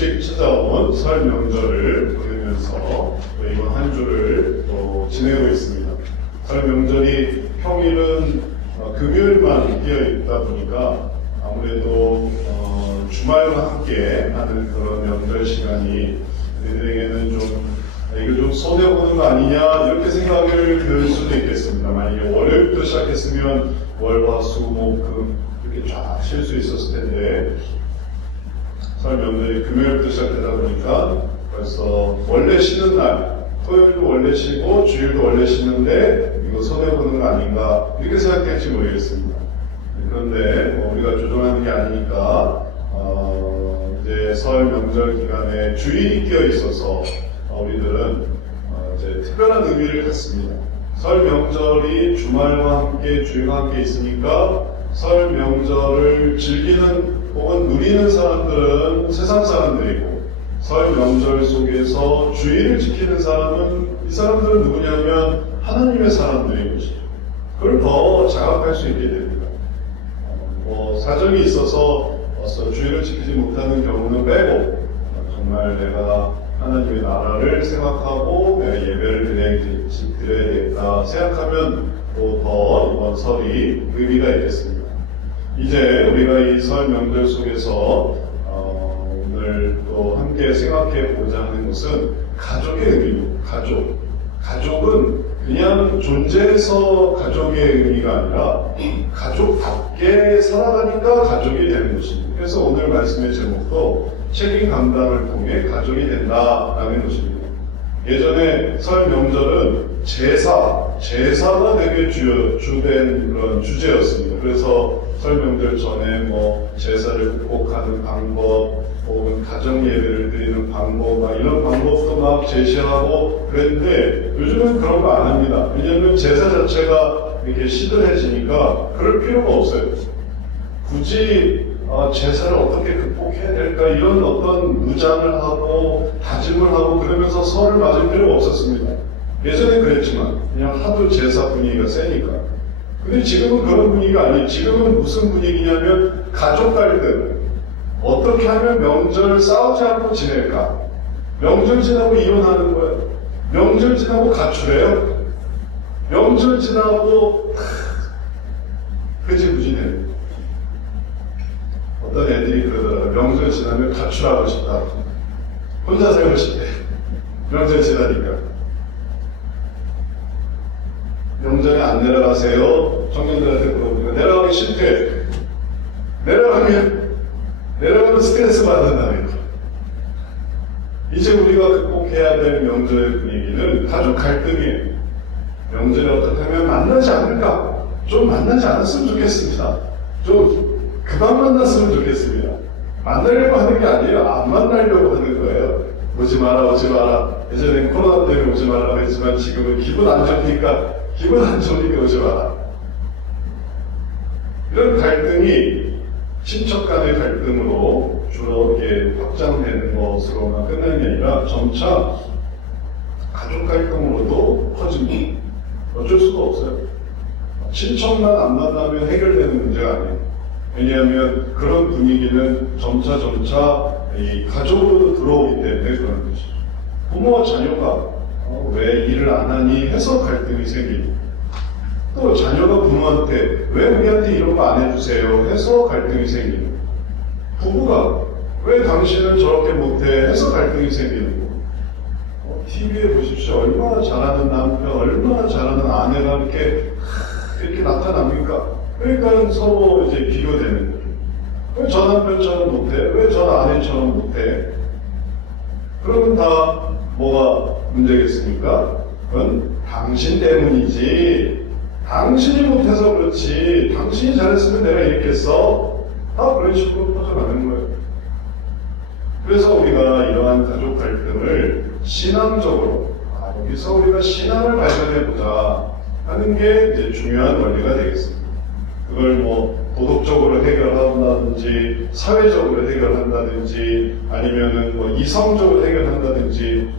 일찍 찾아온 설 명절을 보내면서 이번 한 주를 또 지내고 있습니다. 설 명절이 평일은 금요일만 끼어 있다 보니까 아무래도 주말과 함께 하는 그런 명절 시간이 우리들에게는 이거 좀 손해보는 거 아니냐 이렇게 생각을 들 수도 있겠습니다. 만약에 월요일부터 시작했으면 월, 화, 수, 목, 금 이렇게 쫙 쉴 수 있었을 텐데 설 명절이 금요일부터 시작되다 보니까 벌써 원래 쉬는 날 토요일도 원래 쉬고 주일도 원래 쉬는데 이거 손해보는 거 아닌가 이렇게 생각될지 모르겠습니다. 그런데 우리가 조종하는 게 아니니까 이제 설 명절 기간에 주일이 끼어 있어서 우리들은 이제 특별한 의미를 갖습니다. 설 명절이 주말과 함께 주일과 함께 있으니까 설 명절을 즐기는 혹은 누리는 사람들은 세상 사람들이고 설 명절 속에서 주일을 지키는 사람은 이 사람들은 누구냐면 하나님의 사람들인 것이죠. 그걸 더 자각할 수 있게 됩니다. 사정이 있어서 주일을 지키지 못하는 경우는 빼고 정말 내가 하나님의 나라를 생각하고 내가 예배를 드려야 되겠다 생각하면 또 더 이번 설이 의미가 있겠습니다. 이제 우리가 이 설 명절 속에서 오늘 또 함께 생각해 보자 하는 것은 가족의 의미입니다. 가족은 그냥 존재해서 가족의 의미가 아니라 가족답게 살아가니까 가족이 되는 것입니다. 그래서 오늘 말씀의 제목도 책임 감당을 통해 가족이 된다라는 것입니다. 예전에 설 명절은 제사가 되게 주된 그런 주제였습니다. 그래서 설 명절 전에 제사를 극복하는 방법, 혹은 가정 예배를 드리는 방법, 이런 방법도 막 제시하고 그랬는데 요즘은 그런 거 안 합니다. 왜냐하면 제사 자체가 이렇게 시들해지니까 그럴 필요가 없어요. 굳이 제사를 어떻게 극복해야 될까 이런 어떤 무장을 하고 다짐을 하고 그러면서 설을 맞을 필요가 없었습니다. 예전엔 그랬지만 그냥 하도 제사 분위기가 세니까. 근데 지금은 그런 분위기가 아니에요. 지금은 무슨 분위기냐면 가족 갈등. 어떻게 하면 명절 싸우지 않고 지낼까? 명절 지나고 이혼하는 거예요. 명절 지나고 가출해요. 명절 지나고 흐지부지네요. 어떤 애들이 그러더라고요. 명절 지나면 가출하고 싶다. 혼자 살고 싶대. 명절 지나니까. 명절에 안 내려가세요? 청년들한테 물어보니까 내려가기 싫대. 내려가면 스트레스 받는다는 거. 이제 우리가 극복해야 될 명절의 분위기는 가족 갈등이에요. 명절에 어떻게 하면 만나지 않을까? 좀 만나지 않았으면 좋겠습니다. 좀 그만 만났으면 좋겠습니다. 만나려고 하는 게 아니에요. 안 만나려고 하는 거예요. 오지 마라. 예전엔 코로나 때문에 오지 말라고 했지만 지금은 기분 안 좋으니까 오지 마라. 이런 갈등이 친척 간의 갈등으로 주로 이렇게 확장되는 것으로만 끝나는 게 아니라 점차 가족 갈등으로도 커집니다. 어쩔 수가 없어요. 친척만 안 만나면 해결되는 문제가 아니에요. 왜냐하면 그런 분위기는 점차 이 가족으로도 들어오기 때문에 그런 것이죠. 부모와 자녀가 왜 일을 안 하니 해서 갈등이 생기고 또 자녀가 부모한테 왜 우리한테 이런 거 안 해주세요 해서 갈등이 생기고 부부가 왜 당신은 저렇게 못해 해서 갈등이 생기는 거. TV에 보십시오. 얼마나 잘하는 남편, 얼마나 잘하는 아내가 이렇게 나타납니까? 그러니까 서로 이제 비교되는 거죠. 왜 저 남편처럼 못해? 왜 저 아내처럼 못해? 그러면 다 뭐가 문제겠습니까? 그건 당신 때문이지. 당신이 못해서 그렇지. 당신이 잘했으면 내가 이랬겠어. 다 그런 식으로 퍼져가는 거예요. 그래서 우리가 이러한 가족 갈등을 신앙적으로, 여기서 우리가 신앙을 발견해보자 하는 게 이제 중요한 원리가 되겠습니다. 그걸 도덕적으로 해결한다든지, 사회적으로 해결한다든지, 아니면은 이성적으로 해결한다든지,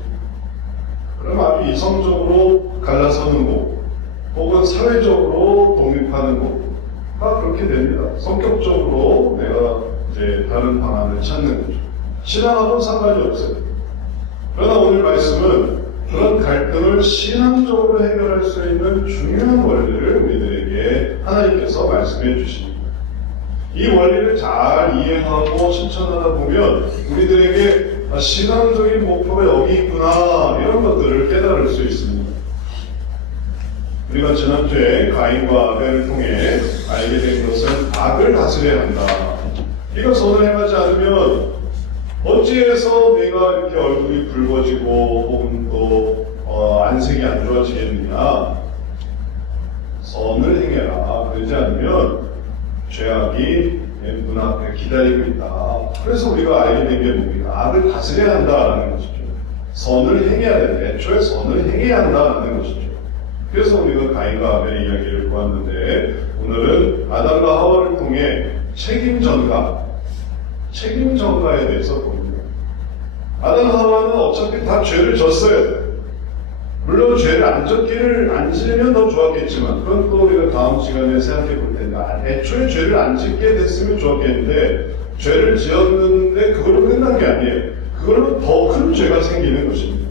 그럼 아주 이성적으로 갈라서는 거, 혹은 사회적으로 독립하는 거, 다 그렇게 됩니다. 성격적으로 내가 이제 다른 방안을 찾는 거죠. 신앙하고는 상관이 없어요. 그러나 오늘 말씀은 그런 갈등을 신앙적으로 해결할 수 있는 중요한 원리를 우리들에게 하나님께서 말씀해 주십니다. 이 원리를 잘 이해하고 실천하다 보면 우리들에게 신앙적인 목표가 여기 있구나 이런 것들을 깨달을 수 있습니다. 우리가 지난주에 가인과 아벨을 통해 알게 된 것은 악을 다스려야 한다. 이거 선을 행하지 않으면 어찌해서 내가 이렇게 얼굴이 붉어지고 혹은 또 안색이 안 좋아지겠느냐. 선을 행해라. 그러지 않으면 죄악이 눈앞에 기다리고 있다. 그래서 우리가 알게 된 게 뭡니까? 악을 다스려야 한다라는 것이죠. 선을 행해야 되는데 애초에 선을 행해야 한다라는 것이죠. 그래서 우리가 가인과 아벨의 이야기를 보았는데 오늘은 아담과 하와를 통해 책임 전가에 대해서 봅니다. 아담과 하와는 어차피 다 죄를 졌어요. 물론 죄를 안 지으면 더 좋았겠지만 그건 또 우리가 다음 시간에 생각해 볼 텐데 애초에 죄를 안 짓게 됐으면 좋았겠는데 죄를 지었는데 그걸로 끝난 게 아니에요. 그걸로 더 큰 죄가 생기는 것입니다.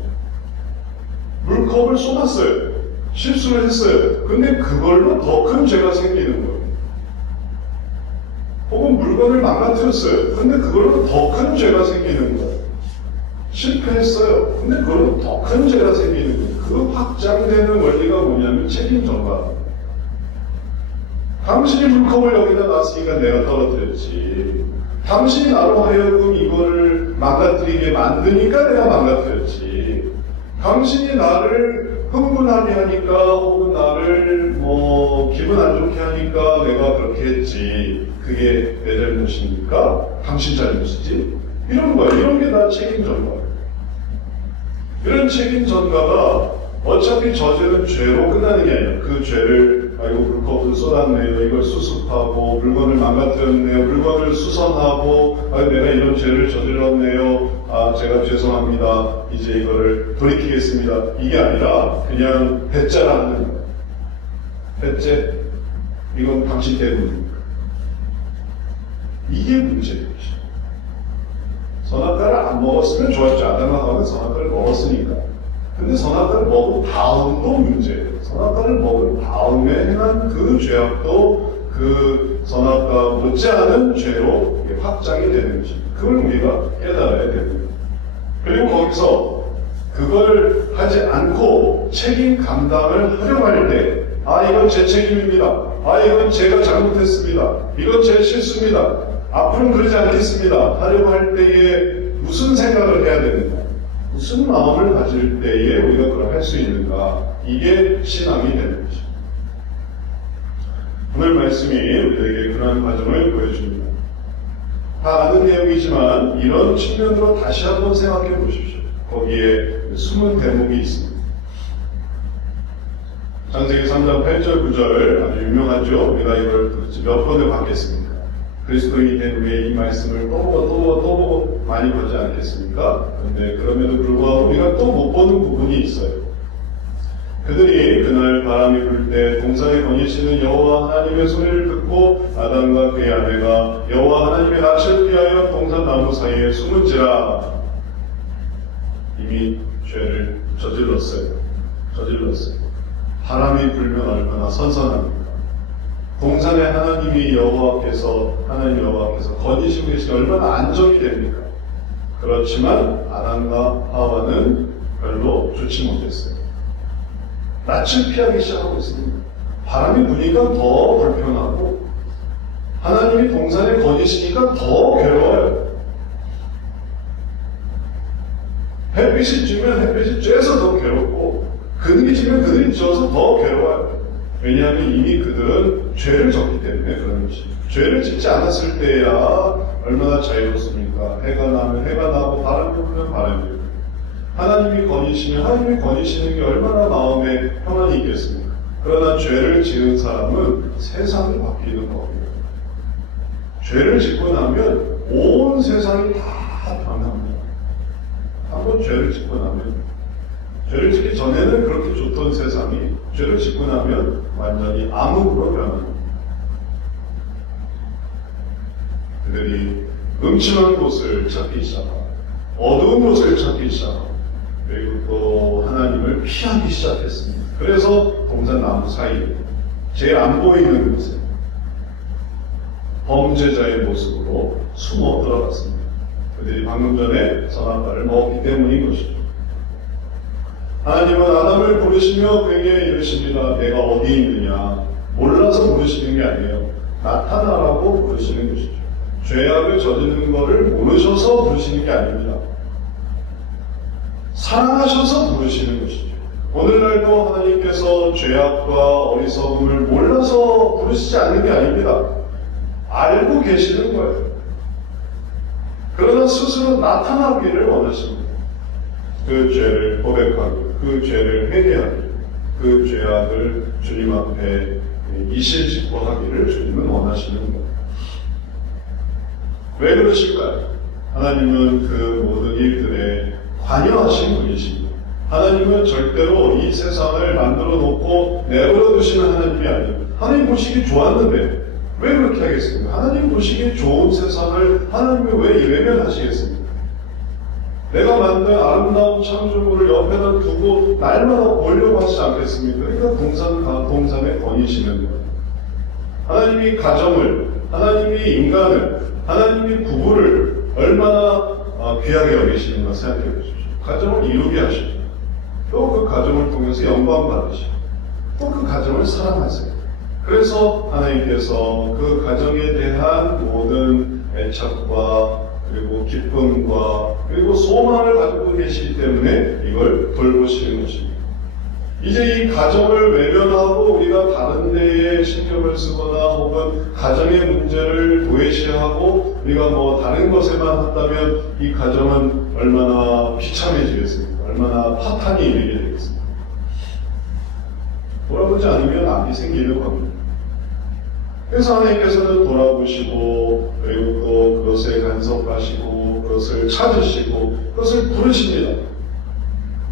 물컵을 쏟았어요. 실수를 했어요. 근데 그걸로 더 큰 죄가 생기는 거예요. 혹은 물건을 망가뜨렸어요. 근데 그걸로 더 큰 죄가 생기는 거예요. 실패했어요. 근데 그걸로 더 큰 죄가 생기는 거예요. 그 확장되는 원리가 뭐냐면 책임 전가. 당신이 물컵을 여기다 놨으니까 내가 떨어뜨렸지. 당신이 나로 하여금 이거를 망가뜨리게 만드니까 내가 망가뜨렸지. 당신이 나를 흥분하게 하니까 혹은 나를 기분 안 좋게 하니까 내가 그렇게 했지. 그게 내 잘못이니까 당신 잘못이지. 이런 거야. 이런 게 다 책임 전가예요. 이런 책임 전가가 어차피 저지른 죄로 끝나는 게 아니라 그 죄를 물컵을 쏟았네요. 이걸 수습하고 물건을 망가뜨렸네요. 물건을 수선하고 내가 이런 죄를 저질렀네요. 제가 죄송합니다. 이제 이거를 돌이키겠습니다. 이게 아니라 그냥 배째라는 거예요. 배째? 이건 당신 때문입니까? 이게 문제예요. 선악과를 안 먹었으면 좋았죠. 아담과 하와는 선악과를 먹었으니까. 근데 선악과를 먹은 다음도 문제예요. 선악과를 먹은 다음에 행한 그 죄악도 그 선악과 못지않은 죄로 확장이 되는 것입니다. 그걸 우리가 깨달아야 됩니다. 그리고 거기서 그걸 하지 않고 책임 감당을 하려고 할 때, 이건 제 책임입니다. 이건 제가 잘못했습니다. 이건 제 실수입니다. 앞으로는 그러지 않겠습니다. 하려고 할 때에 무슨 생각을 해야 되는가? 무슨 마음을 가질 때에 우리가 그걸 할 수 있는가? 이게 신앙이 되는 것입니다. 오늘 말씀이 우리에게 그러한 과정을 보여줍니다. 다 아는 내용이지만 이런 측면으로 다시 한번 생각해 보십시오. 거기에 숨은 대목이 있습니다. 창세기 3장 8절 9절 아주 유명하죠. 우리가 이걸 몇 번을 받겠습니까? 그리스도인이 된 후에 이 말씀을 또 보고 많이 보지 않겠습니까? 그런데 그럼에도 불구하고 우리가 또 못 보는 부분이 있어요. 그들이 그날 바람이 불 때 동산에 거니시는 여호와 하나님의 소리를 듣고 아담과 그의 아내가 여호와 하나님의 낯을 피하여 동산 나무 사이에 숨은지라. 이미 죄를 저질렀어요. 바람이 불면 얼마나 선선합니까? 동산에 하나님 여호와께서 거니시고 계시니 얼마나 안정이 됩니까? 그렇지만 아담과 하와는 별로 좋지 못했어요. 낯을 피하기 시작하고 있습니다. 바람이 부니까 더 불편하고 하나님이 동산에 거니시니까 더 괴로워요. 햇빛이 쬐면 햇빛이 쬐서 더 괴롭고 그늘이 지면 그늘이 져서 더 괴로워요. 왜냐하면 이미 그들은 죄를 졌기 때문에 그런 것이. 죄를 짓지 않았을 때야 얼마나 자유롭습니까? 해가 나면 해가 나고 바람이 불면 바람이 불고 하나님이 거니시는 게 얼마나 마음에 평안이 있겠습니까? 그러나 죄를 지은 사람은 세상이 바뀌는 겁니다. 죄를 짓고 나면 온 세상이 다 변합니다. 한번 죄를 짓고 나면 죄를 짓기 전에는 그렇게 좋던 세상이 죄를 짓고 나면 완전히 암흑으로 변합니다. 그들이 음침한 곳을 찾기 시작하고 어두운 곳을 찾기 시작하고 그리고 또 하나님을 피하기 시작했습니다. 그래서 동산나무 사이에 제일 안 보이는 곳에 범죄자의 모습으로 숨어 들어갔습니다. 그들이 방금 전에 선악과를 먹었기 때문인 것이죠. 하나님은 아담을 부르시며 그에게 이르십니다. 내가 어디 있느냐? 몰라서 부르시는 게 아니에요. 나타나라고 부르시는 것이죠. 죄악을 저지르는 것을 모르셔서 부르시는 게 아닙니다. 사랑하셔서 부르시는 것이죠. 오늘날도 하나님께서 죄악과 어리석음을 몰라서 부르시지 않는 게 아닙니다. 알고 계시는 거예요. 그러나 스스로 나타나기를 원하십니다. 그 죄를 고백하고 그 죄를 회개하고 그 죄악을 주님 앞에 이실직고하기를 주님은 원하시는 거예요. 왜 그러실까요? 하나님은 그 모든 일들에 관여하신 분이십니다. 하나님은 절대로 이 세상을 만들어 놓고 내버려 두시는 하나님이 아니에요. 하나님 보시기 좋았는데 왜 그렇게 하겠습니까? 하나님 보시기 좋은 세상을 하나님이 왜 외면하시겠습니까? 내가 만든 아름다운 창조물을 옆에다 두고 날마다 보려고 하시지 않겠습니까? 그러니까 동산에 거니시는 거예요. 하나님이 가정을, 하나님이 인간을, 하나님이 부부를 얼마나 귀하게 여기시는가 생각해 보십시오. 가정을 이루게 하시고 또 그 가정을 통해서 영광 받으시고 또 그 가정을 사랑하세요. 그래서 하나님께서 그 가정에 대한 모든 애착과 그리고 기쁨과 그리고 소망을 가지고 계시기 때문에 이걸 돌보시는 것입니다. 이제 이 가정을 외면하고 우리가 다른 데에 신경을 쓰거나 혹은 가정의 문제를 도외시하고 우리가 뭐 다른 것에만 한다면 이 가정은 얼마나 비참해지겠습니까? 얼마나 파탄이 일게 되겠습니까? 돌아보지 않으면 악이 생기는 겁니다. 그래서 하나님께서는 돌아보시고 그리고 또 그것에 간섭하시고 그것을 찾으시고 그것을 부르십니다.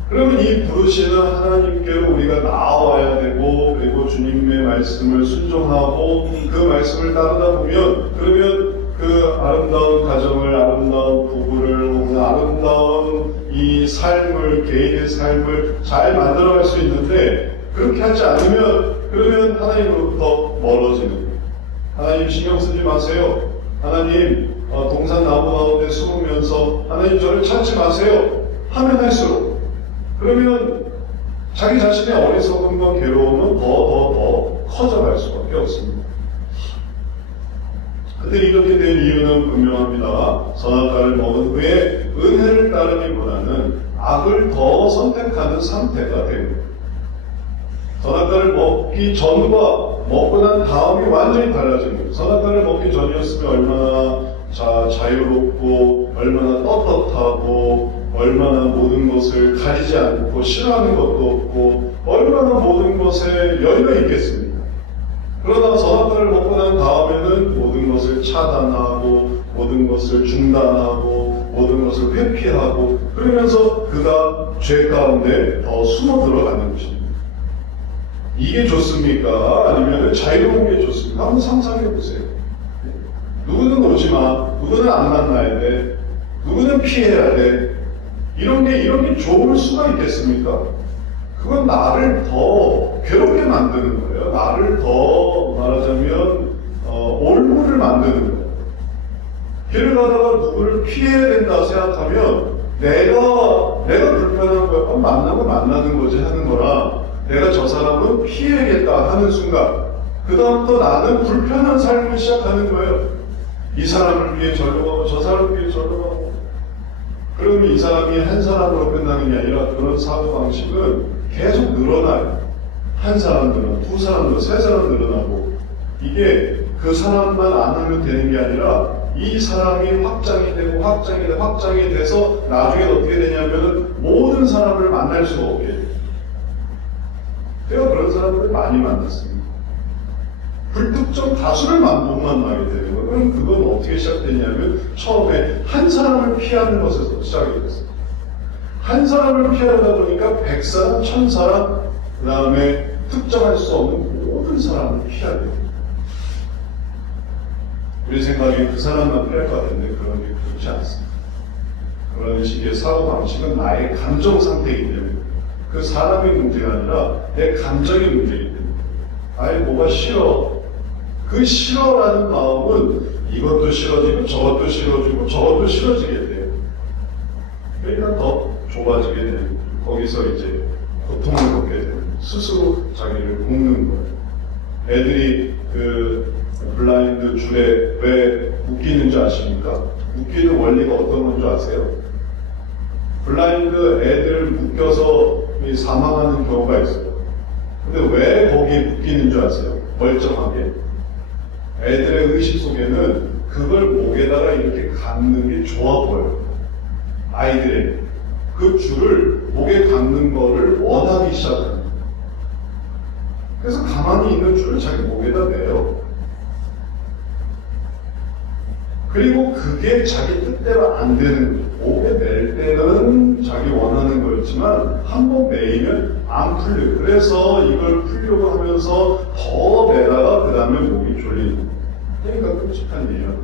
그러면 이 부르시는 하나님께로 우리가 나아와야 되고 그리고 주님의 말씀을 순종하고 그 말씀을 따르다 보면 그러면 그 아름다운 가정을 아름다운 부부를 혹은 아름다운 이 삶을 개인의 삶을 잘 만들어갈 수 있는데 그렇게 하지 않으면 그러면 하나님으로부터 멀어지는 거예요. 하나님 신경 쓰지 마세요. 하나님 동산나무 가운데 숨으면서 하나님 저를 찾지 마세요. 하면 할수록 그러면 자기 자신의 어리석음과 괴로움은 더 커져갈 수밖에 없습니다. 근데 이렇게 된 이유는 분명합니다. 선악과를 먹은 후에 은혜를 따르기보다는 악을 더 선택하는 상태가 됩니다. 선악과를 먹기 전과 먹고 난 다음이 완전히 달라진 거예요. 선악과를 먹기 전이었으면 얼마나 자유롭고 얼마나 떳떳하고 얼마나 모든 것을 가리지 않고 싫어하는 것도 없고 얼마나 모든 것에 여유가 있겠습니까? 그러다가 선악과를 먹고 난 다음에는 모든 것을 차단하고 모든 것을 중단하고 모든 것을 회피하고 그러면서 그가 죄 가운데 더 숨어 들어가는 것입니다. 이게 좋습니까? 아니면 자유로운 게 좋습니까? 한번 상상해 보세요. 누구는 오지 마. 누구는 안 만나야 돼. 누구는 피해야 돼. 이런 게 좋을 수가 있겠습니까? 그건 나를 더 괴롭게 만드는 거예요. 나를 더 말하자면 올무를 만드는 거예요. 길을 가다가 누구를 피해야 된다 생각하면 내가 불편한 거야. 만나면 만나는 거지 하는 거라 내가 저 사람은 피해야겠다 하는 순간 그 다음부터 나는 불편한 삶을 시작하는 거예요. 이 사람을 위해 절로 가고 저 사람을 위해 절로 가고 그러면 이 사람이 한 사람으로 끝나는 게 아니라 그런 사고방식은 계속 늘어나요. 한 사람 늘어나고 두 사람 늘어나고 세 사람 늘어나고 이게 그 사람만 안 하면 되는 게 아니라 이 사람이 확장이 되고 확장이 돼서 나중에 어떻게 되냐면 모든 사람을 만날 수가 없게 돼요. 제가 그런 사람들을 많이 만났습니다. 불특정 다수를 못 만나게 되는 거예요. 그럼 그건 어떻게 시작됐냐면 처음에 한 사람을 피하는 것에서 시작이 됐어요. 한 사람을 피하려다 보니까 100사람, 1000사람, 그 다음에 특정할 수 없는 모든 사람을 피하게 됩니다. 우리 생각에 그 사람만 필요할 것 같은데 그런 게 그렇지 않습니다. 그런 식의 사고방식은 나의 감정 상태이기 때문에 그 사람의 문제가 아니라 내 감정의 문제이기 때문에 아예 뭐가 싫어. 그 싫어라는 마음은 이것도 싫어지고 저것도 싫어지고 저것도 싫어지게 돼요. 그러니까 더 좁아지게 되는 거기서 이제 고통을 겪게 되는 스스로 자기를 굽는 거예요. 애들이 그 블라인드 줄에 왜 웃기는지 아십니까? 웃기는 원리가 어떤 건 줄 아세요? 블라인드 애들 묶여서 사망하는 경우가 있어요. 근데 왜 거기에 묶이는 줄 아세요? 멀쩡하게. 애들의 의식 속에는 그걸 목에다가 이렇게 감는 게 좋아 보여요. 아이들에게. 그 줄을 목에 감는 거를 원하기 시작합니다. 그래서 가만히 있는 줄을 자기 목에다 매요. 그리고 그게 자기 뜻대로 안 되는 거예요. 목에 맬 때는 자기 원하는 거였지만 한 번 매이면 안 풀려요. 그래서 이걸 풀려고 하면서 더 매다가 그 다음에 목이 졸리는 거예요. 그러니까 끔찍한 일이에요.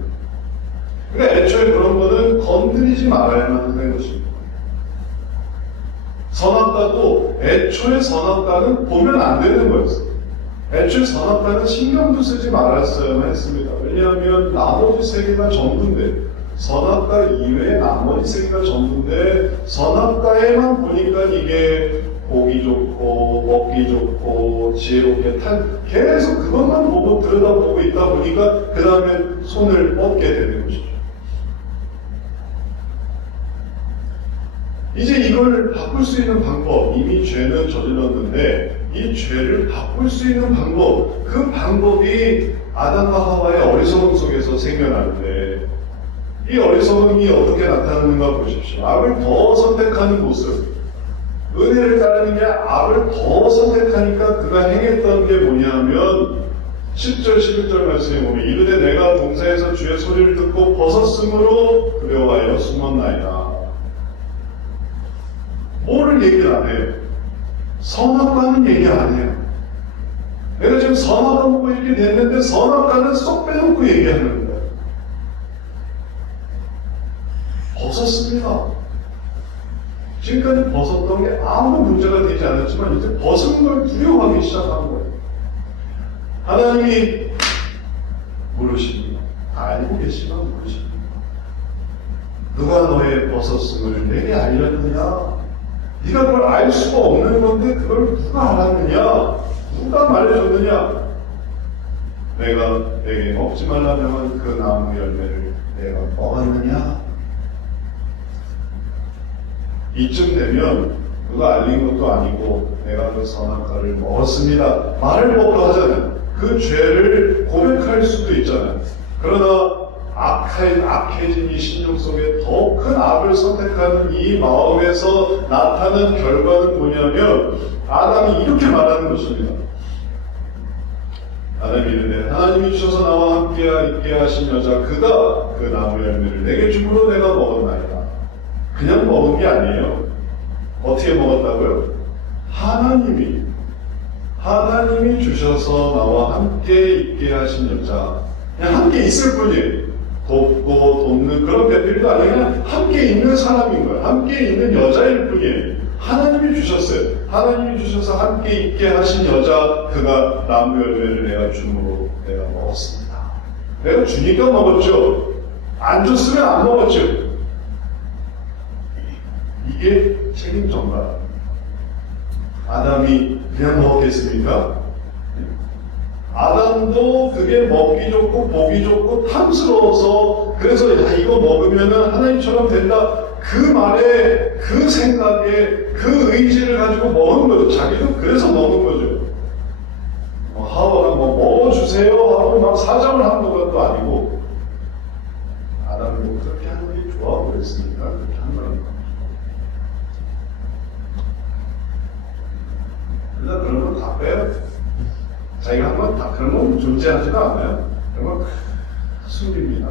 그러니까 애초에 그런 거는 건드리지 말아야만 하는 것입니다. 선악과도 애초에 선악과는 보면 안 되는 거였어요. 애초에 선악과는 신경도 쓰지 말았어야만 했습니다. 왜냐하면 나머지 세 개가 전부인데 선악과 이외에 나머지 세 개가 전부인데 선악과에만 보니까 이게 보기 좋고 먹기 좋고 지혜롭게 계속 그것만 보고 들여다보고 있다 보니까 그 다음에 손을 뻗게 되는 것이죠. 이제 이걸 바꿀 수 있는 방법, 이미 죄는 저질렀는데 이 죄를 바꿀 수 있는 방법, 그 방법이 아담과 하와의 어리석음 속에서 생겨나는데 이 어리석음이 어떻게 나타나는가 보십시오. 악을 더 선택하는 모습, 은혜를 따르는 게 악을 더 선택하니까 그가 행했던 게 뭐냐면 10절 11절 말씀에 보면 이르되 내가 동산에서 주의 소리를 듣고 벗었으므로 두려워하여 숨었나이다. 뭐를 얘기를 안 해요? 선악과는 얘기 안 해요. 내가 지금 선악과 보고 이렇게 됐는데 선악과는 쏙 빼놓고 얘기하는 거예요. 벗었습니다. 지금까지 벗었던 게 아무 문제가 되지 않았지만 이제 벗은 걸 두려워하기 시작한 거예요. 하나님이 모르십니다. 알고 계시나 모르십니다. 누가 너의 벗었음을 내게 알렸느냐? 네가 그걸 알 수가 없는 건데 그걸 누가 알았느냐? 누가 말해줬느냐? 내게 먹지 말라면 그 나무 열매를 내가 먹었느냐? 이쯤 되면 누가 알린 것도 아니고 내가 그 선악과를 먹었습니다. 말을 먹고 하잖아요. 그 죄를 고백할 수도 있잖아요. 그러나 악해진 이 심령 속에 더 큰 악을 선택하는 이 마음에서 나타난 결과는 뭐냐면 아담이 이렇게 말하는 것입니다. 아담이 이르되 하나님이 주셔서 나와 함께 있게 하신 여자 그가 그 나무 열매를 내게 주므로 내가 먹었나이다. 그냥 먹은 게 아니에요. 어떻게 먹었다고요? 하나님이 주셔서 나와 함께 있게 하신 여자, 그냥 함께 있을 뿐이에요. 돕고 돕는 그런 배필도 아니라 함께 있는 사람인 거예요. 함께 있는 여자일 뿐이에요. 하나님이 주셨어요. 하나님이 주셔서 함께 있게 하신 여자, 그가 나무 열매를 내가 줌으로 내가 먹었습니다. 내가 주니까 먹었죠. 안 줬으면 안 먹었죠. 이게 책임 전가입니다. 아담이 그냥 먹었겠습니까? 아담도 그게 먹기 좋고 보기 좋고 탐스러워서 그래서 야 이거 먹으면은 하나님처럼 된다 그 말에 그 생각에 그 의지를 가지고 먹은 거죠. 자기도 그래서 먹은 거죠. 하와가 뭐 먹어주세요 하고 막 사정을 한 것도 아니고 아담이 뭐 그렇게 하는 게 좋아 보였으니까 그렇게 한 거랍니다. 그러나 그런 건 다 빼요. 자기가 한 건 다 그런 건 존재하지도 않아요. 그런 건 숨깁니다.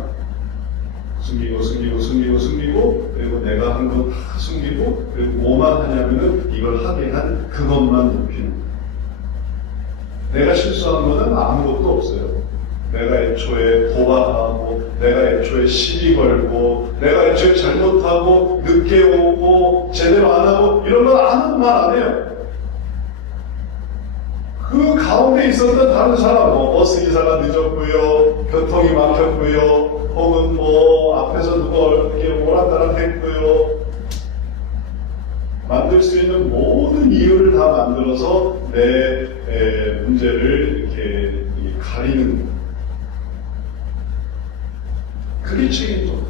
숨기고 그리고 내가 한 건 다 숨기고 그리고 뭐만 하냐면은 이걸 하게 한 그것만 높이는 거예요. 내가 실수한 거는 아무것도 없어요. 내가 애초에 도박하고, 내가 애초에 시비 걸고, 내가 애초에 잘못하고, 늦게 오고, 제대로 안 하고, 이런 건 아무 말 안 해요. 그 가운데 있었던 다른 사람, 버스 기사가 늦었고요, 교통이 막혔고요, 혹은 앞에서 누가 이렇게 오락가락 했고요, 만들 수 있는 모든 이유를 다 만들어서 내 문제를 이렇게 가리는 거예요. 그게 책임져요.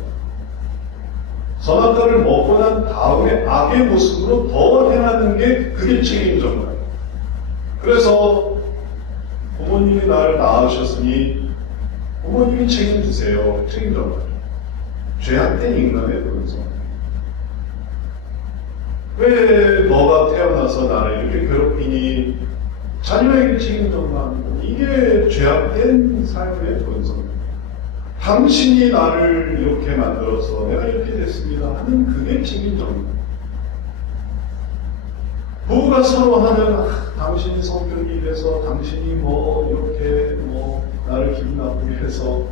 선악과를 먹고 난 다음에 악의 모습으로 더 행하는 게 그게 책임져요. 그래서 부모님이 나를 낳으셨으니 부모님이 책임지세요. 책임져요. 죄악된 인간의 본성. 왜 너가 태어나서 나를 이렇게 괴롭히니? 자녀에게 책임져가 아니고 이게 죄악된 삶의 본성. 당신이 나를 이렇게 만들어서 내가 이렇게 됐습니다 하는 그게 책임져입니다. 부부가 서로 하는 당신이 성격이 이래서 당신이 이렇게 나를 기분 나쁘게 해서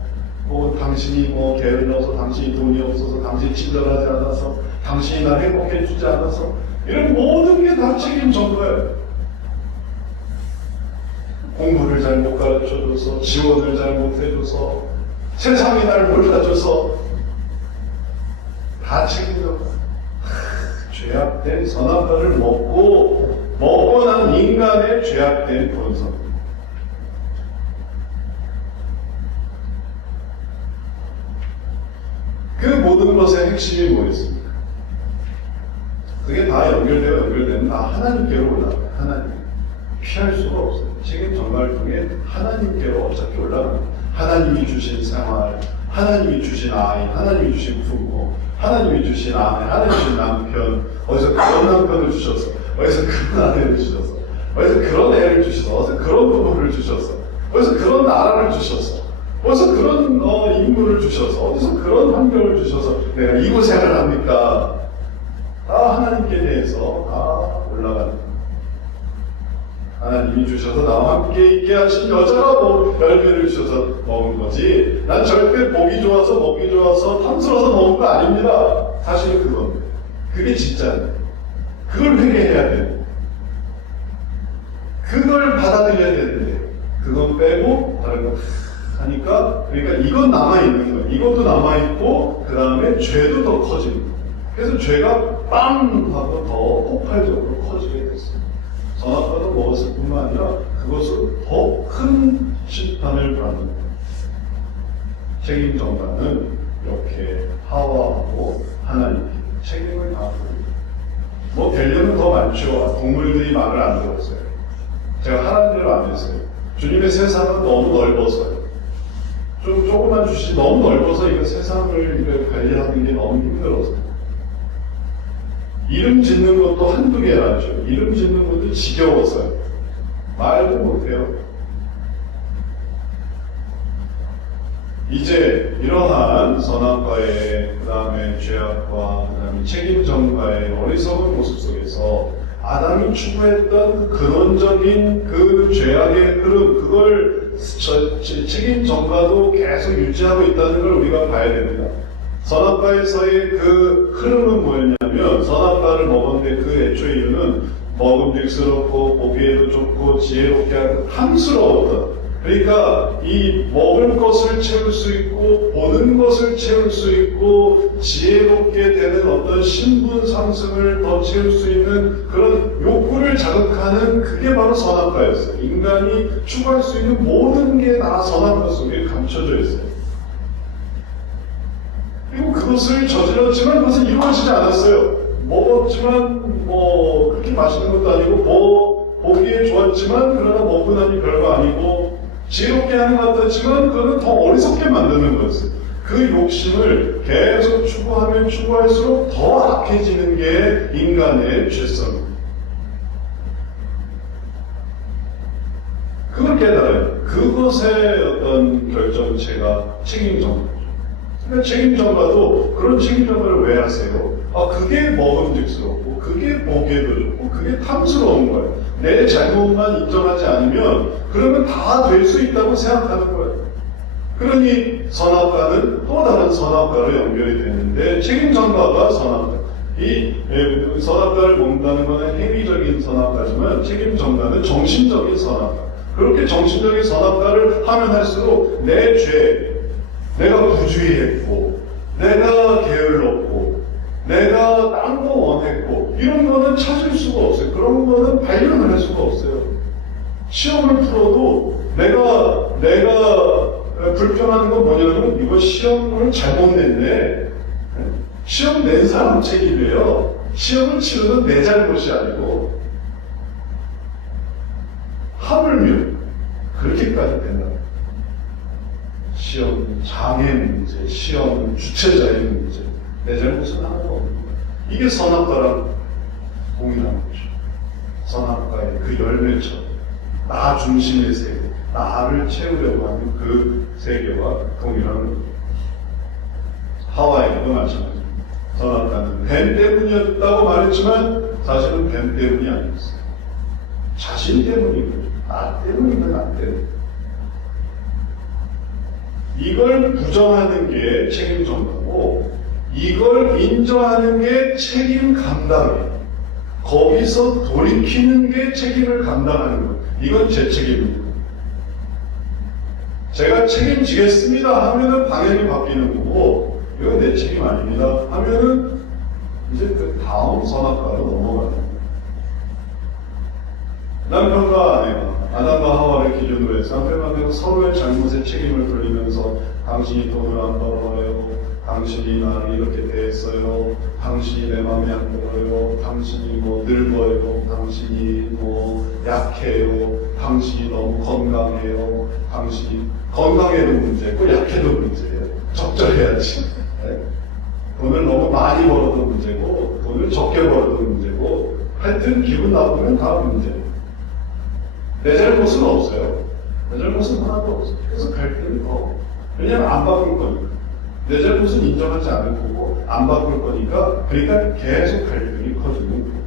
혹은 당신이 게을러서 당신이 돈이 없어서 당신이 친절하지 않아서 당신이 날 행복해 해주지 않아서 이런 모든 게 다 책임진 거예요. 공부를 잘 못 가르쳐줘서 지원을 잘 못해줘서 세상이 날 몰라줘서 다 책임진 거예요. 죄악된 선악과를 먹고 난 인간의 죄악된 본성. 그 모든 것의 핵심이 뭐였습니까? 그게 다 연결되면 다 하나님께로 올라가요. 하나님. 피할 수가 없어요. 책임 전가를 통해 하나님께로 어차피 올라갑니다. 하나님이 주신 생활, 하나님이 주신 아이, 하나님이 주신 부모, 하나님이 주신 아내, 하나님이 주신 남편, 어디서 그런 남편을 주셔서, 어디서 그런 아내를 주셔서, 어디서 그런 애를 주셔서, 어디서 그런 부모를 주셔서, 어디서 그런 나라를 주셔서, 어디서 그런 인물을 주셔서, 어디서 그런 환경을 주셔서 내가 이 고생을 합니까? 다 하나님께 대해서 다 올라가는 거예요. 하나님이 주셔서 나와 함께 있게 하신 여자가 열매를 주셔서 먹은 거지, 난 절대 보기 좋아서 먹기 좋아서 탐스러워서 먹은 거 아닙니다. 사실은 그겁니다. 그게 진짜예요. 그걸 회개해야 돼요. 그걸 받아들여야 되는데 그건 빼고 다른 거 하니까, 그러니까 이건 남아있는 거예요. 이것도 남아있고 그 다음에 죄도 더 커집니다. 그래서 죄가 빵 하고 더 폭발적으로 커지게 됐어요. 선악과도 먹었을 뿐만 아니라 그것을 더 큰 심판을 받는 거예요. 책임 전가는 이렇게 하와하고 하나님께 책임을 다하고 되려면 더 많죠. 동물들이 말을 안 들었어요. 제가 하라는 대로 안 했어요. 주님의 세상은 너무 넓어서요. 조금만 주시, 너무 넓어서 이거 세상을 이렇게 관리하는 게 너무 힘들어서. 이름 짓는 것도 한두 개라죠. 이름 짓는 것도 지겨워서요. 말도 못해요. 이제 이러한 선악과의, 그 다음에 죄악과, 그 다음에 책임전가의 어리석은 모습 속에서 아담이 추구했던 그 근원적인 그 죄악의 흐름, 그걸 책임전가도 계속 유지하고 있다는 걸 우리가 봐야 됩니다. 선악과에서의 그 흐름은 뭐였냐면, 선악과를 먹었는데 그 애초의 이유는 먹음직스럽고 보기에도 좋고 지혜롭게 하고 탐스러웠던, 그러니까 이 먹을 것을 채울 수 있고 보는 것을 채울 수 있고 지혜롭게 되는 어떤 신분 상승을 더 채울 수 있는 그런 욕구를 자극하는, 그게 바로 선악과였어요. 인간이 추구할 수 있는 모든 게 다 선악과 속에 감춰져 있어요. 그리고 그것을 저질렀지만 그것은 이루어지지 않았어요. 먹었지만 그렇게 맛있는 것도 아니고 보기에 좋았지만 그러나 먹고 나니 별거 아니고 지혜롭게 하는 것 같았지만 그거는 더 어리석게 만드는 거였어요. 그 욕심을 계속 추구하면 추구할수록 더 악해지는 게 인간의 죄성입니다. 그걸 깨달아요. 그것의 어떤 결정체가 책임전가죠. 그러니까 책임전가도 그런 책임전가를 왜 하세요? 그게 먹음직스럽고 그게 보기에도 좋고 그게 탐스러운 거예요. 내 잘못만 인정하지 않으면 그러면 다 될 수 있다고 생각하는 거예요. 그러니 선악과는 또 다른 선악과로 연결이 되는데 책임전가가 선악과. 이 선악과를 본다는 것은 행위적인 선악과지만 책임전가는 정신적인 선악과. 그렇게 정신적인 선악과를 하면 할수록 내 죄, 내가 부주의했고, 내가 게을렀고, 내가 딴 거 원했고, 이런 거는 찾을 수가 없어요. 그런 거는 발견을 할 수가 없어요. 시험을 풀어도 내가 불편한 건 뭐냐면 이거 시험을 잘못 냈네. 시험 낸 사람 책임이에요. 시험을 치르는 내 잘못이 아니고 하물며 그렇게까지 된다. 시험 장애 문제, 시험 주체자의 문제, 내 잘못은 하나도 없는 거예요. 이게 선악과랑 동일한 거죠. 선악과의 그 열매처럼 나 중심의 세계, 나를 채우려고 하는 그 세계와 동일한 거예요. 하와에게도 마찬가지입니다. 선악과는 뱀 때문이었다고 말했지만 사실은 뱀 때문이 아니었어요. 자신 때문인 거죠. 나 때문인 건 나 때문. 이걸 부정하는 게 책임 전가고 이걸 인정하는 게 책임 감당이에요. 거기서 돌이키는 게 책임을 감당하는 거예요. 이건 제 책임입니다. 제가 책임지겠습니다 하면은 당연히 바뀌는 거고 이건 내 책임 아닙니다 하면은 이제 그 다음 선악과로 넘어가는 거예요. 남편과 아내가 아담과 하와를 기준으로 해서 남편과 아내가 서로의 잘못에 책임을 돌리면서 당신이 돈을 안 벌어요, 당신이 나를 이렇게 대했어요, 당신이 내 마음에 안 들어요, 당신이 뭐 늙어요, 당신이 뭐 약해요, 당신이 너무 건강해요, 당신이 건강해도 문제고 약해도 문제예요. 적절해야지. 네? 돈을 너무 많이 벌어도 문제고 돈을 적게 벌어도 문제고 하여튼 기분 나쁘면 다 문제예요. 내 잘못은 없어요. 내 잘못은 하나도 없어요. 그래서 갈등이 더. 왜냐면 안 바꿀 거니까. 내 잘못은 인정하지 않을 거고 안 바꿀 거니까 그러니까 계속 갈등이 커지는 거예요.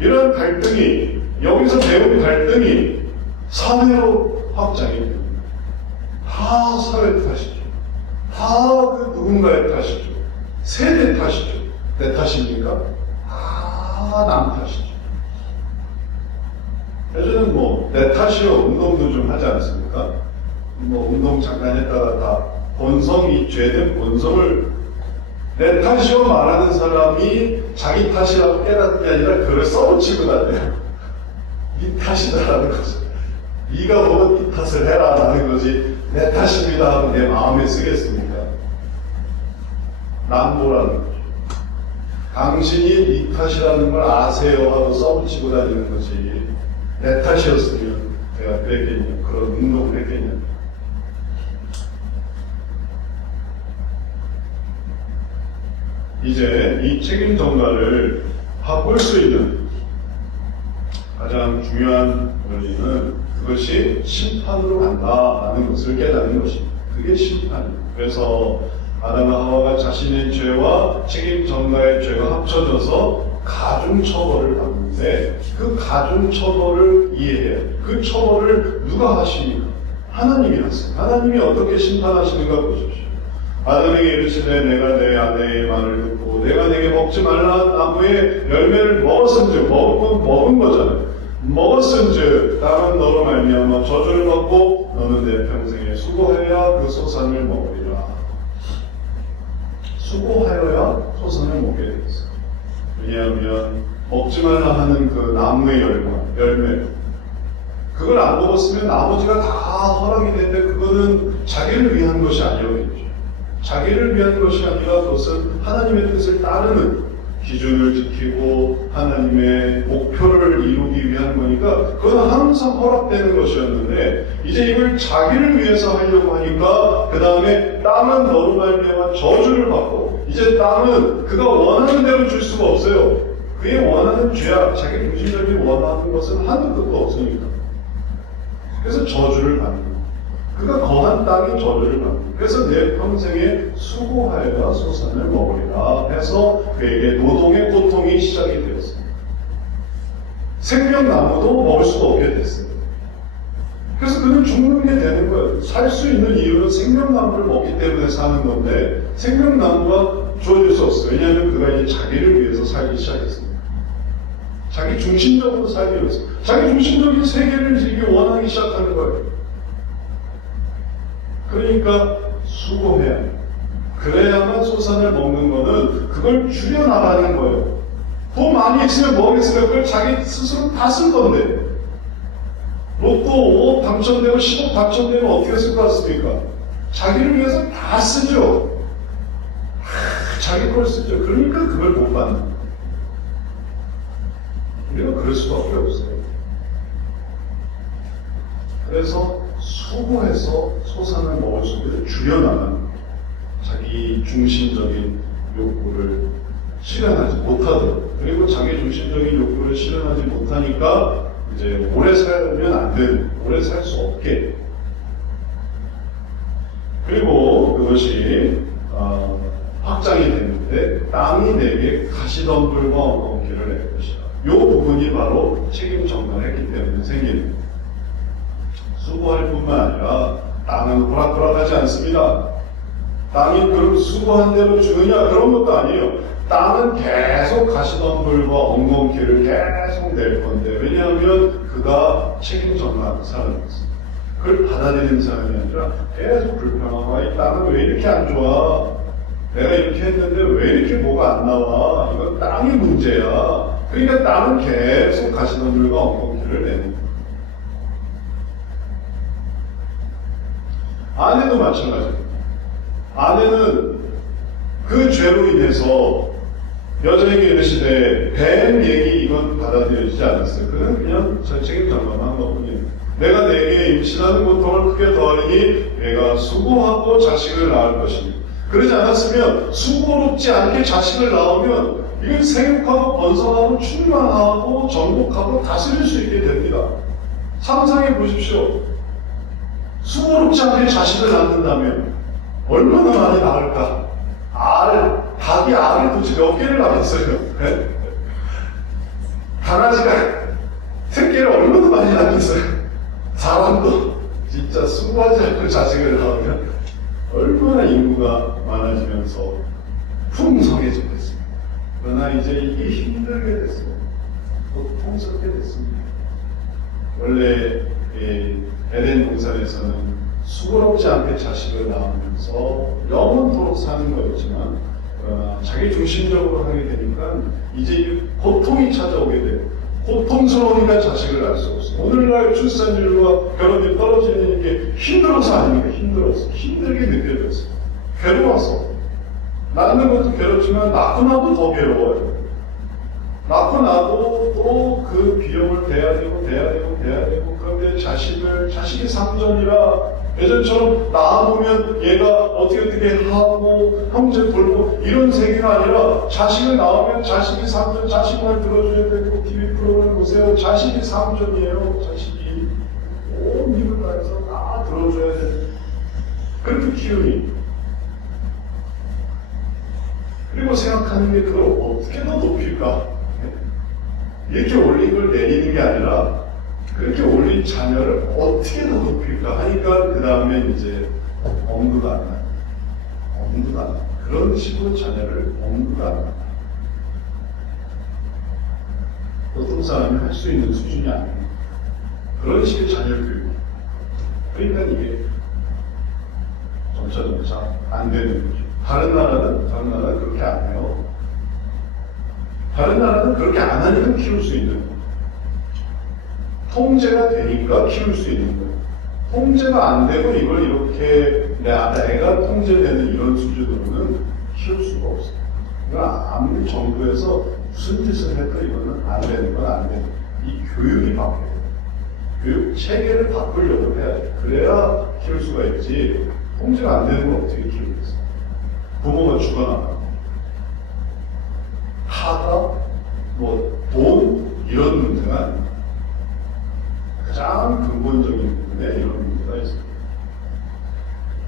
이런 갈등이 여기서 배운 갈등이 사회로 확장이 됩니다. 다 사회 탓이죠. 다 그 누군가의 탓이죠. 세대 탓이죠. 내 탓입니까? 다 남 탓이죠. 예전에는 뭐 내 탓이요 운동도 좀 하지 않습니까? 뭐 운동 잠깐 했다가 다 본성이 죄된 본성을 내 탓이요 말하는 사람이 자기 탓이라고 깨닫는 게 아니라 그걸 써붙이고 다녀요. 네 탓이다라는 거죠. 네가 보면 네 탓을 해라 라는 거지 내 탓입니다 하고 내 마음에 쓰겠습니까? 남보라는 거죠. 당신이 네 탓이라는 걸 아세요 하고 써붙이고 다니는 거지 내 탓이었으면 내가 그랬겠냐, 그런 운동을 했겠냐. 이제 이 책임 전가를 바꿀 수 있는 가장 중요한 원리는 그것이 심판으로 간다라는 것을 깨닫는 것입니다. 그게 심판입니다. 그래서 아담과 하와가 자신의 죄와 책임 전가의 죄가 합쳐져서 가중 처벌을 받는데 그 가중 처벌을 이해해야 돼요. 그 처벌을 누가 하십니까? 하나님이 하세요. 하나님이 어떻게 심판하시는가 보십시오. 아담에게 이르시되 내가 내 아내의 말을 듣고 내가 내게 먹지 말라 나무의 열매를 먹었은즉 먹은 거잖아요. 먹었은즉 땅은 너로 말미암아 저주를 받고 너는 내 평생에 수고하여야 그 소산을 먹으리라. 수고하여야 소산을 먹게 되어 있어요. 왜냐하면 먹지 말라 하는 그 나무의 열매 그걸 안 먹었으면 나머지가 다 허락이 되는데 그거는 자기를 위한 것이 아니었겠죠. 자기를 위한 것이 아니라 그것은 하나님의 뜻을 따르는 기준을 지키고 하나님의 목표를 이루기 위한 거니까 그건 항상 허락되는 것이었는데 이제 이걸 자기를 위해서 하려고 하니까 그 다음에 땅은 너로 말미암아 저주를 받고 이제 땅은 그가 원하는 대로 줄 수가 없어요. 그의 원하는 죄악, 자기 중심적인 원하는 것은 한도 끝도 없으니까 그래서 저주를 받는 거예요. 그가 거한 땅이 저주를 받는 거예요. 그래서 내 평생에 수고하여야 소산을 먹으리라 해서 그에게 노동의 고통이 시작이 되었습니다. 생명나무도 먹을 수가 없게 됐어요. 그래서 그는 죽는 게 되는 거예요. 살 수 있는 이유는 생명나무를 먹기 때문에 사는 건데 생명나무가 주어질 수 없어요. 왜냐하면 그가 이제 자기를 위해서 살기 시작했습니다. 자기 중심적으로 살기 위해서. 자기 중심적인 세계를 이제 원하기 시작하는 거예요. 그러니까 수고해야 해요. 그래야만 소산을 먹는 거는 그걸 줄여나가는 거예요. 돈 많이 있으면 뭐겠어요? 그걸 자기 스스로 다 쓸 건데. 로또 5억 당첨되고 10억 당첨되면 어떻게 쓸 것 같습니까? 자기를 위해서 다 쓰죠. 자기 걸 쓰죠. 그러니까 그걸 못 받는 거예요. 우리가 그럴 수밖에 없어요. 그래서 수고해서 소산을 먹을 수 있게 줄여나가는 거예요. 자기 중심적인 욕구를 실현하지 못하도록. 그리고 자기 중심적인 욕구를 실현하지 못하니까 이제 오래 살면 안 되는, 오래 살 수 없게. 그리고 그것이 확장이 됐는데 땅이 내게 가시덤불과 엉겅퀴를 낼 것이다. 이 부분이 바로 책임 전가했기 때문에 생기는. 수고할 뿐만 아니라 땅은 호락호락하지 않습니다. 땅이 그럼 수고한 대로 주느냐 그런 것도 아니에요. 땅은 계속 가시덤불과 엉겅퀴를 계속 낼 건데 왜냐하면 그가 책임 전가하는 사람이었어요. 그걸 받아들이는 사람이 아니라 계속 불평하고 이 땅은 왜 이렇게 안 좋아? 내가 이렇게 했는데 왜 이렇게 뭐가 안 나와? 이건 땅이 문제야. 그러니까 땅은 계속 가시덤불과 엉겅퀴를 내는 거예요. 아내도 마찬가지입니다. 아내는 그 죄로 인해서 여자에게 이르시되 뱀 얘기 이건 받아들여지지 않았어요. 그는 그냥 책임 전가만 한 것뿐이에요. 내가 내게 임신하는 고통을 크게 더하리니 내가 수고하고 자식을 낳을 것입니다. 그러지 않았으면 수고롭지 않게 자식을 낳으면 이건 생육하고 번성하고 충만하고 정복하고 다스릴 수 있게 됩니다. 상상해 보십시오. 수고롭지 않게 자식을 낳는다면 얼마나 많이 낳을까? 닭이 알을 도대체 몇 개를 낳았어요? 강아지가 새끼를 얼마나 많이 낳겠어요? 사람도 진짜 수고하지 않고 자식을 낳으면 얼마나 인구가 많아지면서 풍성해지겠습니다. 그러나 이제 이게 힘들게 됐어요. 고통스럽게 됐습니다. 원래 에덴 동산에서는 수고롭지 않게 자식을 낳으면서 영원토록 사는 거였지만 자기 중심적으로 하게 되니까 이제 고통이 찾아오게 돼요. 고통스러우니까 자식을 낳을 수 없어요. 오늘날 출산율과 결혼율이 떨어지는 게 힘들어서 아닙니까? 힘들어서. 힘들게 느껴졌어요. 괴로워서. 낳는 것도 괴롭지만 낳고 나도 더 괴로워요. 낳고 나도 또 그 비용을 대야 되고 그런데 자식이 상전이라 예전처럼 낳아보면 얘가 어떻게 하고 형제 돌고 이런 세계가 아니라 자식을 낳으면 자식이 상전, 자식 말 들어줘야 되고 TV 프로그램 보세요. 자식이 상전이에요. 자식이 온 힘을 다해서 다 들어줘야 되고 그렇게 키우니 그리고 생각하는 게 그걸 어떻게 더 높일까? 이렇게 올린 걸 내리는 게 아니라 그렇게 올린 자녀를 어떻게 더 높일까 하니까 그 다음에 이제 엄두가 안 나요. 엄두가 안 나요. 그런 식으로 자녀를 엄두가 안 나요. 보통 사람이 할 수 있는 수준이 아니에요. 그런 식의 자녀 교육. 그러니까 이게 점차 안 되는 거죠. 다른 나라는 그렇게 안 해요. 다른 나라는 그렇게 안 하니까 키울 수 있는 거예요. 통제가 되니까 키울 수 있는 거예요. 통제가 안 되고 이걸 이렇게 내가 통제되는 이런 수준으로는 키울 수가 없어요. 그러니까 아무리 정부에서 무슨 짓을 해도 이거는 안 되는 건 안 되는 거예요. 이 교육이 바뀌어야 돼요. 교육 체계를 바꾸려고 해야 돼요. 그래야 키울 수가 있지. 통제가 안 되는 건 어떻게 키우겠어요? 부모가 죽어나가고 타다, 돈 이런 문제가 아닙니다. 가장 근본적인 부분에 이런 문제가 있습니다.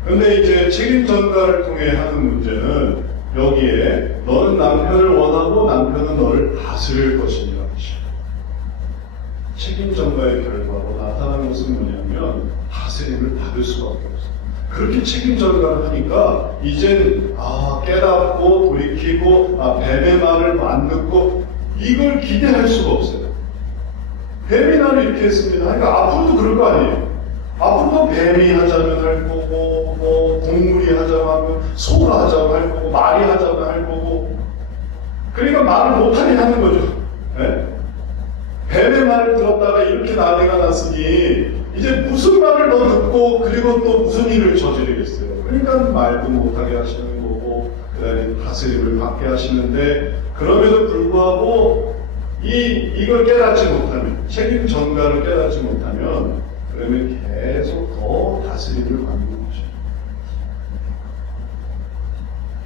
그런데 이제 책임 전가를 통해 하는 문제는 여기에 너는 남편을 원하고 남편은 너를 다스릴 것이니라. 책임 전가의 결과로 나타나는 것은 뭐냐면 다스림을 받을 수밖에 없어요. 그렇게 책임 전가를 하니까 이젠 깨닫고 돌이키고 뱀의 말을 안 듣고 이걸 기대할 수가 없어요. 뱀이 나를 이렇게 했습니다. 그러니까 앞으로도 그럴 거 아니에요. 앞으로도 뱀이 하자면 할 거고, 뭐 동물이 하자면 하면 소가 하자면 할 거고, 말이 하자면 할 거고. 그러니까 말을 못하게 하는 거죠. 네? 뱀의 말을 들었다가 이렇게 난리가 났으니 이제 무슨 말을 더 듣고 그리고 또 무슨 일을 저지르겠어요. 그러니까 말도 못하게 하시는 거고 그다음에 다스림을 받게 하시는데 그럼에도 불구하고 이걸 깨닫지 못하면 책임 전가를 깨닫지 못하면 그러면 계속 더 다스림을 받는 거죠.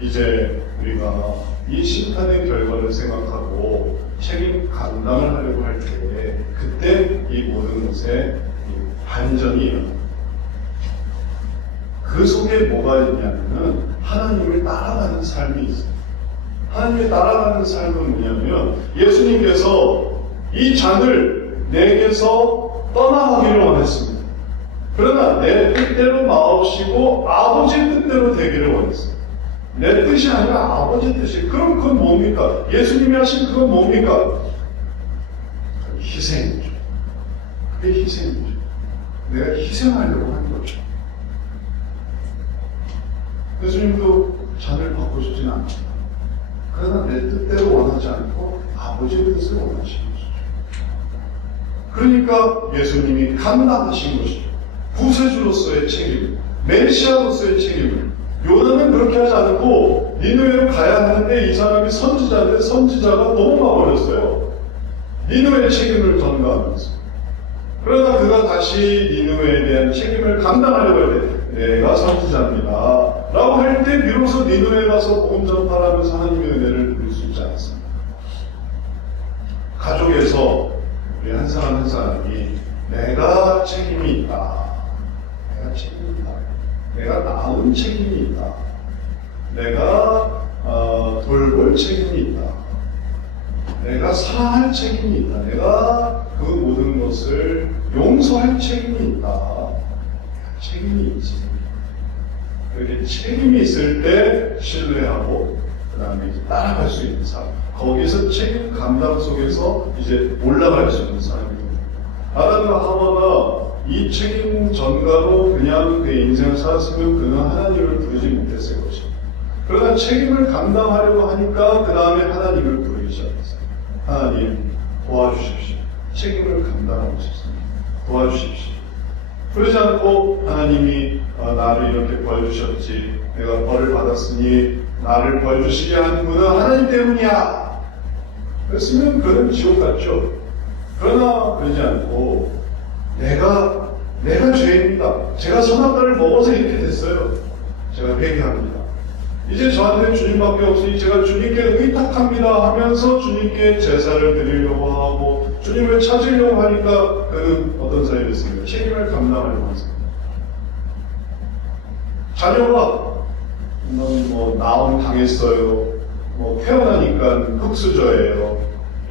이제 우리가 이 심판의 결과를 생각하고 책임 감당을 하려고 할 때 그때 이 모든 것에 반전이 일어납니다. 그 속에 뭐가 있냐면 하나님을 따라가는 삶이 있어요. 하나님을 따라가는 삶은 뭐냐면 예수님께서 이 잔을 내게서 떠나가기를 원했습니다. 그러나 내 뜻대로 마옵시고 아버지의 뜻대로 되기를 원했어요. 내 뜻이 아니라 아버지의 뜻이. 그럼 그건 뭡니까? 예수님이 하신 그건 뭡니까? 희생이죠. 그게 희생이죠. 내가 희생하려고 한 거죠. 예수님도 잔을 받고 싶지는 않습니다. 그러나 내 뜻대로 원하지 않고 아버지의 뜻을 원하시는 것이죠. 그러니까 예수님이 감당하신 것이죠. 구세주로서의 책임, 메시아로서의 책임을. 요나는 그렇게 하지 않고 니느웨로 가야 하는데 이 사람이 선지자인데 선지자가 넘어가 버렸어요. 니느웨의 책임을 전가하면서. 그러나 그가 다시 니느웨에 대한 책임을 감당하려고 할 때 내가 선지자입니다 라고 할 때 비로소 니느웨에 가서 복음 전파하면서 하나님의 은혜를 누릴 수 있지 않습니다. 가족에서 우리 한 사람 한 사람이 내가 책임이 있다, 내가 책임이 있다, 내가 낳은 책임이 있다, 내가 돌볼 책임이 있다, 내가 사랑할 책임이 있다, 내가 그 모든 것을 용서할 책임이 있다. 책임이 있지. 그렇게 책임이 있을 때 신뢰하고 그 다음에 따라갈 수 있는 사람. 거기서 책임 감당 속에서 이제 올라갈 수 있는 사람입니다. 아담과 하와가 이 책임 전가로 그냥 그 인생을 살았으면 그는 하나님을 부르지 못했을 것입니다. 그러나 책임을 감당하려고 하니까 그 다음에 하나님을 부르기 시작했어요. 하나님 도와주십시오. 책임을 감당하고 싶습니다. 도와주십시오. 그러지 않고 하나님이 나를 이렇게 벌 주셨지, 내가 벌을 받았으니 나를 벌 주시게 한 분은 하나님 때문이야. 그랬으면 그는 지옥 같죠. 그러나 그러지 않고 내가 죄입니다. 제가 선악과를 먹어서 이렇게 됐어요. 제가 회개합니다. 이제 저한테 주님밖에 없으니 제가 주님께 의탁합니다 하면서 주님께 제사를 드리려고 하고 주님을 찾으려고 하니까 그는 어떤 사람이 됐습니까? 책임을 감당하려고 했습니다. 자녀가 나온 당했어요. 태어나니까 흙수저예요.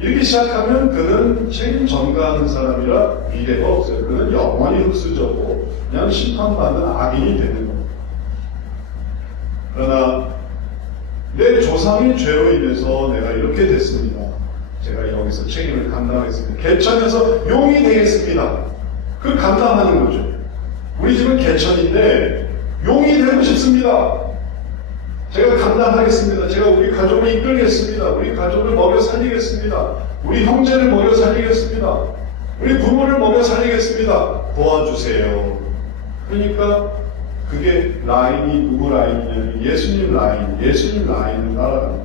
이렇게 시작하면 그는 책임 전가하는 사람이라 미래가 없어요. 그는 영원히 흙수저고 그냥 심판받는 악인이 되는 겁니다. 그러나 내 조상의 죄로 인해서 내가 이렇게 됐습니다. 제가 여기서 책임을 감당하겠습니다. 개천에서 용이 되겠습니다. 그걸 감당하는 거죠. 우리 집은 개천인데 용이 되고 싶습니다. 제가 감당하겠습니다. 제가 우리 가족을 이끌겠습니다. 우리 가족을 먹여 살리겠습니다. 우리 형제를 먹여 살리겠습니다. 우리 부모를 먹여 살리겠습니다. 도와주세요. 그러니까 그게 라인이 누구 라인이냐면 예수님 라인을 따라갑니다.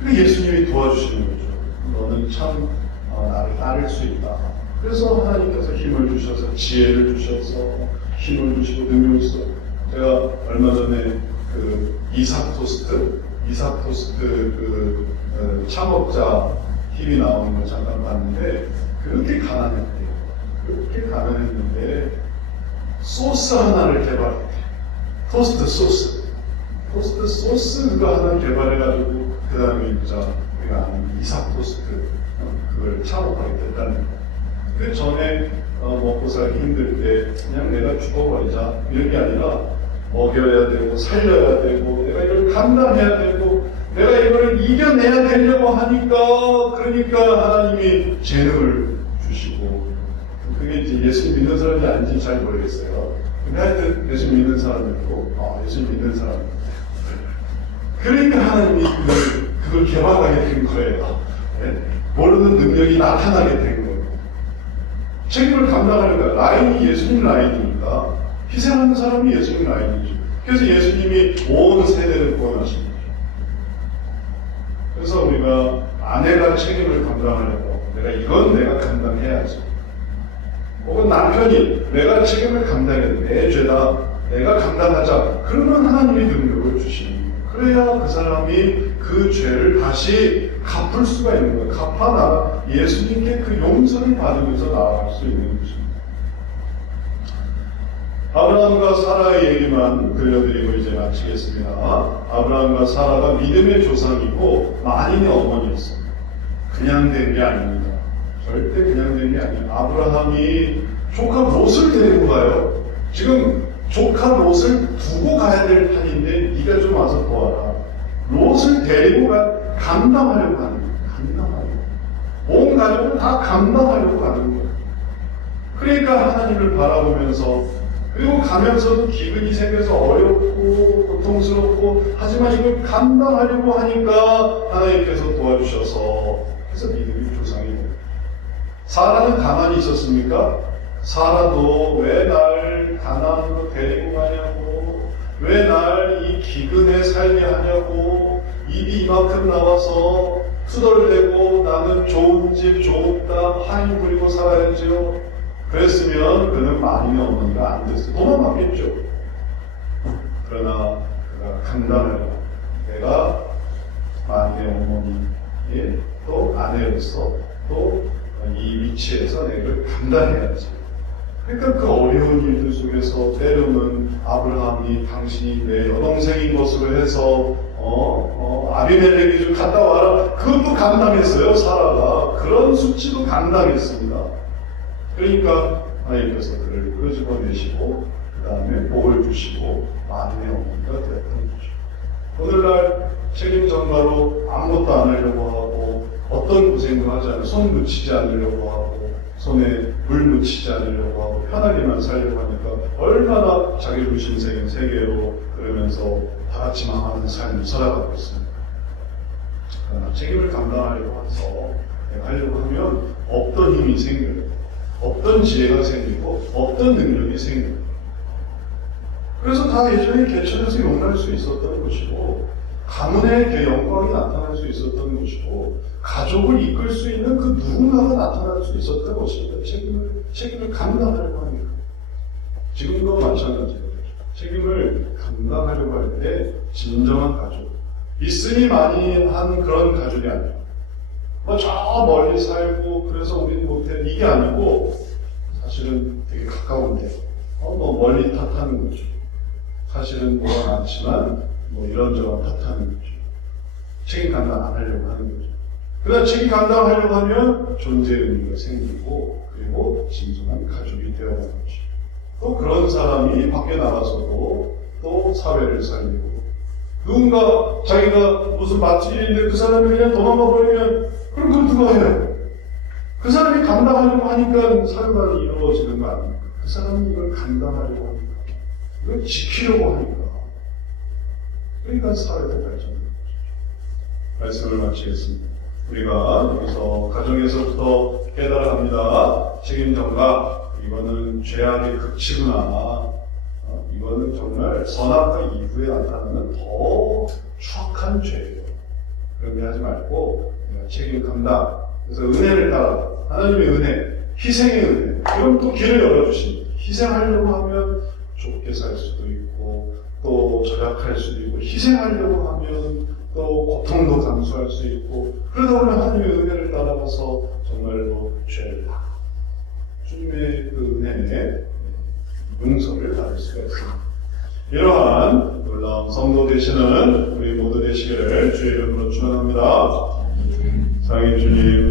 그게 예수님이 도와주시는 거죠. 너는 참 나를 따를 수 있다. 그래서 하나님께서 힘을 주셔서 지혜를 주셔서 힘을 주시고 능력을 주셔서 제가 얼마 전에 그 이삭 토스트 창업자 TV 나오는 걸 잠깐 봤는데 그렇게 가난했대요. 그렇게 가난했는데 소스 하나를 개발했대요. 토스트 소스 그거 하나 개발해가지고 그 다음에 우리가 아는 이삭 토스트 그걸 창업하게 됐다는 거예요. 그 전에 먹고 살기 힘들 때 그냥 내가 죽어버리자 이런 게 아니라 먹여야 되고 살려야 되고 내가 이걸 감당해야 되고 내가 이거를 이겨내야 되려고 하니까 그러니까 하나님이 재능을 주시고 그게 이제 예수 믿는 사람인지 아닌지 잘 모르겠어요. 근데 하여튼 예수 믿는 사람이고 예수 믿는 사람 그러니까 하나님이 그걸 개발하게 된 거예요. 네? 모르는 능력이 나타나게 된 거예요. 책임을 감당하는 거야. 라인이 예수님 라인이니까 희생하는 사람이 예수님 라인이죠. 그래서 예수님이 온 세대를 구원하신 거죠. 그래서 우리가 아내가 책임을 감당하려고 이건 내가 감당해야지. 혹은 남편이 내가 책임을 감당해야 돼. 내 죄다. 내가 감당하자. 그러면 하나님이 능력을 주시는 거예요. 그래야 그 사람이 그 죄를 다시 갚을 수가 있는 거예요. 갚아나가 예수님께 그 용서를 받으면서 나아갈 수 있는 것입니다. 아브라함과 사라의 얘기만 들려드리고 이제 마치겠습니다. 아브라함과 사라가 믿음의 조상이고 만인의 어머니였습니다. 그냥 된 게 아닙니다. 절대 그냥 된 게 아니에요. 아브라함이 조카 롯을 데리고 가요. 지금 조카 롯을 두고 가야 될 판인데 네가 좀 와서 도와라. 롯을 데리고 감당하려고 하는 거예요. 감당하려고. 온 가족을 다 감당하려고 가는 거예요. 그러니까 하나님을 바라보면서 그리고 가면서도 기근이 생겨서 어렵고 고통스럽고 하지만 이걸 감당하려고 하니까 하나님께서 도와주셔서 그래서 믿음이 조상이 돼요. 사라는 가만히 있었습니까? 사라도 왜 날 가나안으로 데리고 가냐고, 왜 날 이 기근에 살게 하냐고, 입이 이만큼 나와서 투덜대고 나는 좋은 집 좋은 땅 하인 부리고 살아야지요. 그랬으면 그는 만인의 어머니가 안 됐어요. 도망갔겠죠. 그러나 그가 감당하려 내가 만인의 어머니의 또 아내로서 또 이 위치에서 내가 감당해야지. 그러니까 그 어려운 일들 속에서 때로는 아브라함이 당신이 내 여동생인 것으로 해서 아비멜렉이 좀 갔다 와라. 그것도 감당했어요. 사라가 그런 수치도 감당했습니다. 그러니까 하나님께서 그를 끄집어내시고 그 다음에 복을 주시고 만인의 어머니가 되었던 거죠. 오늘날 책임 전가로 아무것도 안 하려고 하고 어떤 고생도 하지 않고 손 묻히지 않으려고 하고 손에 물 묻히지 않으려고 하고 편하게만 살려고 하니까 얼마나 자기 불신생인 세계로 그러면서 다 같이 망하는 삶을 살아가고 있습니다. 그러나 책임을 감당하려고 해서 하려고 하면 없던 힘이 생겨요. 없던 지혜가 생기고 없던 능력이 생겨요. 그래서 다 예전에 개천에서 용날 수 있었던 것이고 가문의 그 영광이 나타날 수 있었던 것이고 가족을 이끌 수 있는 그 누군가가 나타날 수 있었던 것입니다. 책임을 감당하려고 하니까. 지금도 마찬가지예요. 책임을 감당하려고 할 때 진정한 가족, 있으니 많이 한 그런 가족이 아니에요. 저 멀리 살고 그래서 우리는 못해 이게 아니고 사실은 되게 가까운데 멀리 탓하는 거죠. 사실은 뭐가 많지만 이런저런 탓하는 거죠. 책임 감당 안 하려고 하는 거죠. 그러나 책임 감당하려고 하면 존재의 의미가 생기고 그리고 진정한 가족이 되어가는 거죠. 또 그런 사람이 밖에 나가서도 또 사회를 살리고 누군가 자기가 무슨 마트일인데 그 사람이 그냥 도망가 버리면 그럼 그걸 누가 해요? 그 사람이 감당하려고 하니까 사회가 이루어지는 거 아닙니까? 그 사람이 이걸 감당하려고 하니까 이걸 지키려고 하니까 그러니까 사회가 발전되는 거죠. 말씀을 마치겠습니다. 우리가 여기서 가정에서부터 깨달아갑니다. 책임전가 이거는 죄악의 극치구나. 이거는 정말 선악과 이후에 나타나는 더 추악한 죄예요. 그런 게 하지 말고 책임 감당. 그래서 은혜를 따라 하나님의 은혜, 희생의 은혜. 그럼 또 길을 열어주십니다. 희생하려고 하면 좁게 살 수도 있고 또 절약할 수도 있고 희생하려고 하면 또 고통도 감수할 수 있고 그러다 보면 하나님의 은혜를 따라가서 정말로 죄를 주님의 그 은혜에 용서를 받을 수가 있습니다. 이러한 놀라운 성도 되시는 우리 모두 되시기를 주의 이름으로 축원합니다. 사랑의 주님.